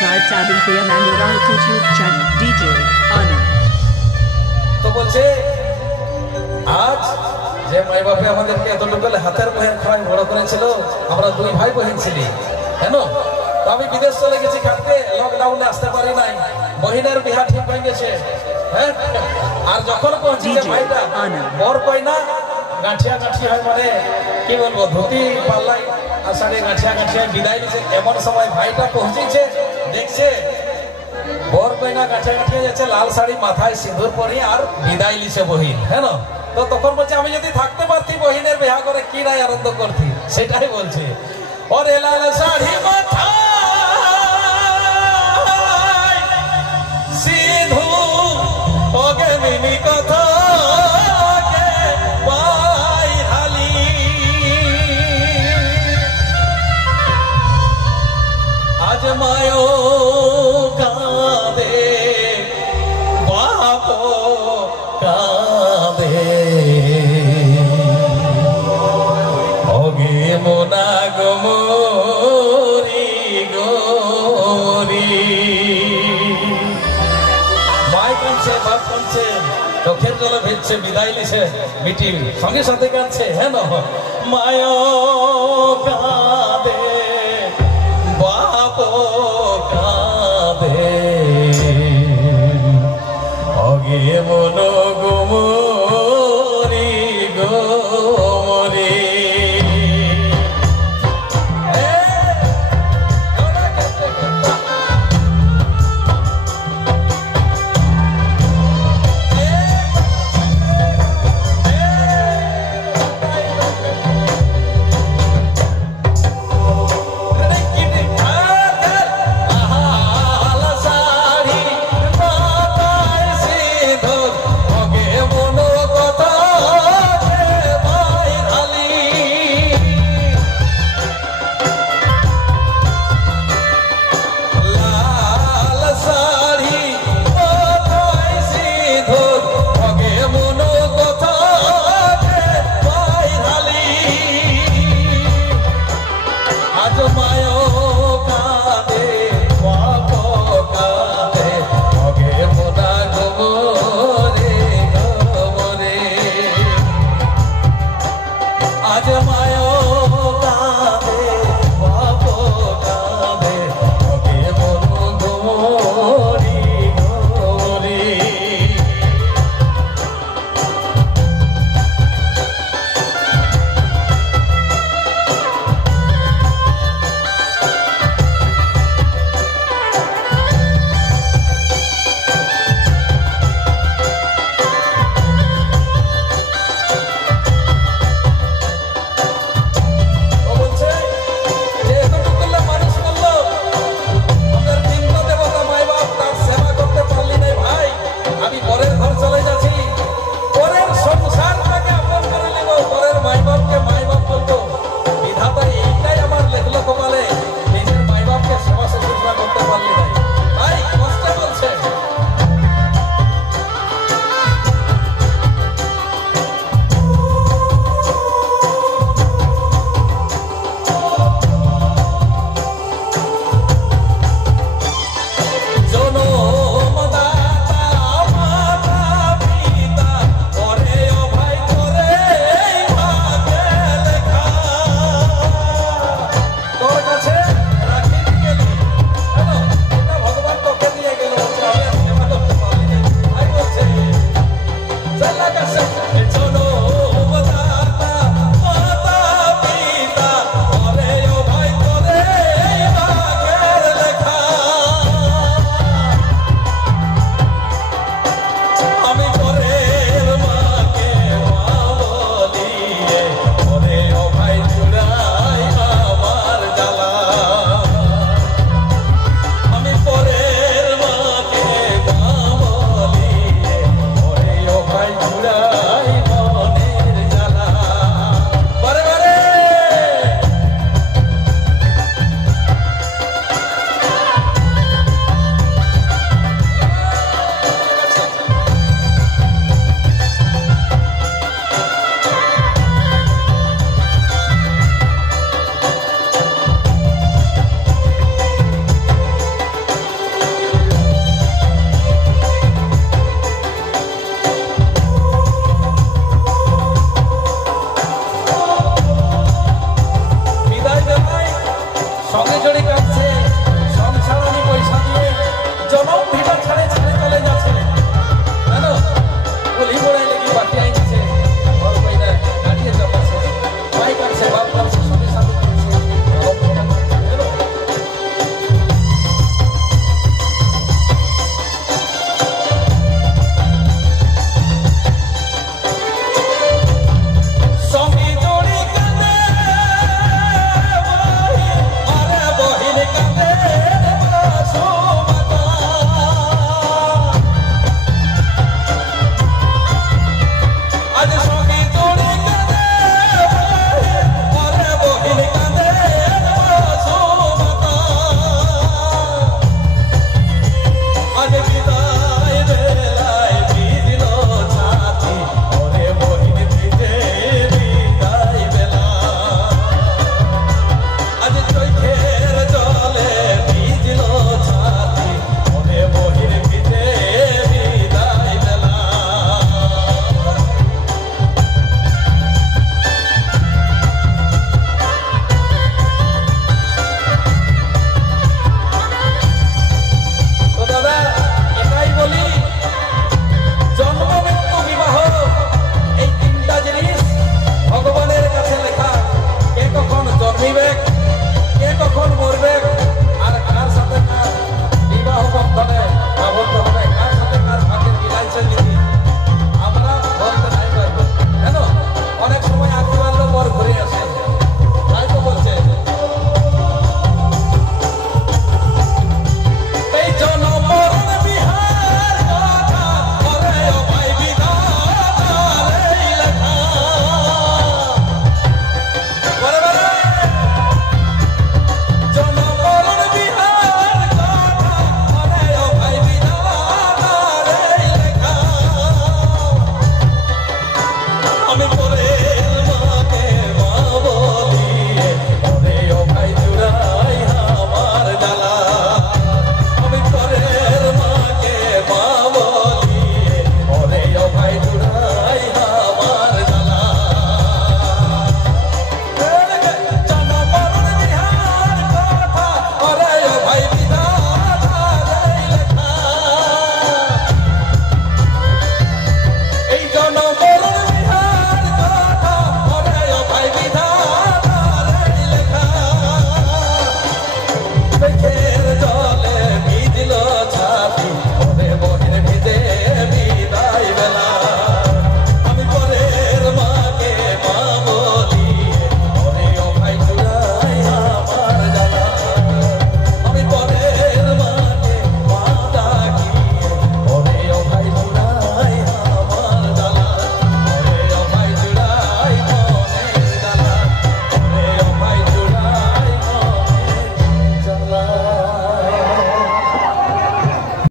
subscribe to Abhishek Mangaral YouTube channel DJ Anand। তো বলছে আজ যে মাই বাপে আমাদেরকে এতটুকু হাতের বহেন খাওয়াই বড় করেছিল, আমরা দুই ভাই বোন ছিলি, কেন তো আমি বিদেশ চলে গেছি খাটতে, লকডাউনে আসতে পারি নাই, বহিনের বিহা ঠিক হয়ে গেছে। হ্যাঁ, আর যখন পৌঁছি যে ভাইটা বর কই না গাঁঠিয়া গাঁঠি হয়, মানে কি বলবো, ধুতি পাল্লাই আষাঢ়ে গাঁঠিয়া গাঁঠিয়া বিদায় দিচ্ছে, এমন সময় ভাইটা পৌঁছেছে, দেখছে বর কইনা গাঁঠিয়া গাঁঠিয়া যাচ্ছে, লাল শাড়ি মাথায় সিঁদুর পরিয়ে আর বিদায় লিছে বহিন। হ্যাঁ, তো তখন বলছে আমি যদি থাকতে পারতি বহিনের বিয়া করে কি নাই আনন্দ করতি, সেটাই বলছে। ওরে লাল শাড়ি মাথায় সিঁদুর ওগে মিনি কথা পাই হালি, আজ মায়ো কাঁদে বাপ কাঁদে, ওগে মোনা গোমরি গোরি, মাই কাঁদছে বাপ কাঁদছে, চোখের জলে ভিজছে, বিদায় লিছে মিটি সঙ্গে সাথে কাঁদছে। হ্যাঁ, মায়ো কাঁদে